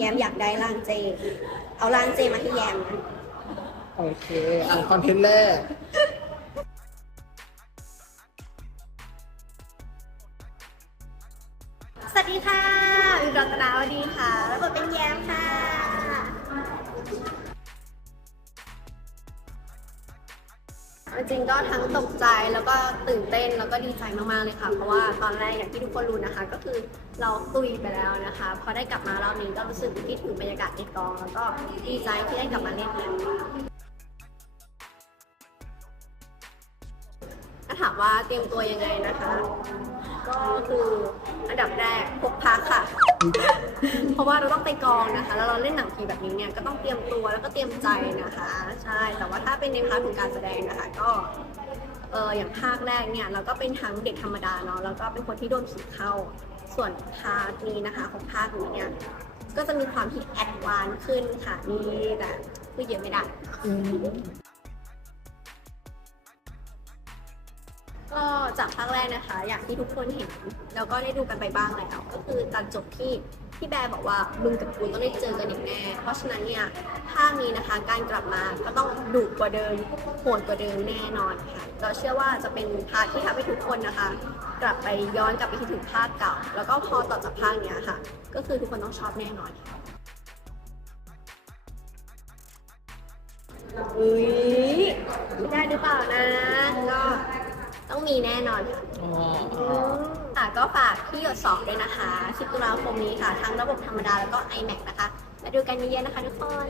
แยมอยากได้ร่างเจ เอาร่างเจมาให้แยมนะโอเคอ่านคอนเทนต์แรก สวัสดีค่ะวิวรัตนาวดีค่ะ แล้วบทเป็นแยมค่ะ จริงก็ทั้งตกใจแล้วก็ตื่นเต้นแล้วก็ดีใจมากๆเลยค่ะ เพราะว่าตอนแรกอย่างที่ทุกคนรู้นะคะ ก็คือเราตุยไปแล้วนะคะ พอได้กลับมารอบนี้ก็รู้สึกคิดถึงบรรยากาศในกอง แล้วก็ดีใจที่ได้กลับมาเล่นแล้วถ้าถามว่าเตรียมตัวยังไงนะคะ ก็คืออันดับแรกพกพักค่ะ ราะว่าเราต้องไปกองนะคะแล้วเราเล่นหนังผีแบบนี้เนี่ยก็ต้องเตรียมตัวแล้วก็เตรียมใจนะคะ ใช่แต่ว่าถ้าเป็นในพาร์ทของการแสดงนะคะก็เอออย่างภาคแรกเนี่ยเราก็เป็นทั้งเด็กธรรมดาเนาะแล้วก็เป็นคนที่โดนผีเข้า ส่วนพาร์ทนี้นะคะของภาคนี้เนี่ยก็จะมีความที่แอดวานซ์ขึ้นค่ะนี่แต่พูดเยอะไม่ได้ก็จากภาคแรกนะคะ อย่างที่ทุกคนเห็น แล้วก็ได้ดูกันไปบ้างแล้ว ก็คือตอนจบที่ พี่แบร์บอกว่ามึงกับกูต้องได้เจอกันอีกแน่ เพราะฉะนั้นเนี่ยภาคนี้นะคะการกลับมาก็ต้องดุกว่าเดิมโหดกว่าเดิมแน่นอนค่ะเราเชื่อว่าจะเป็นพาร์ทที่ทำให้ทุกคนนะคะ กลับไปย้อนกลับไปคิดถึงภาคเก่า แล้วก็พอต่อจากภาคเนี้ยค่ะ ก็คือทุกคนต้องชอบแน่นอนค่ะอุ้ยได้หรือเปล่านะก็ ต้องมีแน่นอนค่ะอ๋อค่ะก็ฝากที่หยดสองด้วยนะคะ10ตุลาคมนี้ค่ะ ทั้งระบบธรรมดาแล้วก็ iMac นะคะ มาดูกันเยอะๆนะคะทุกคน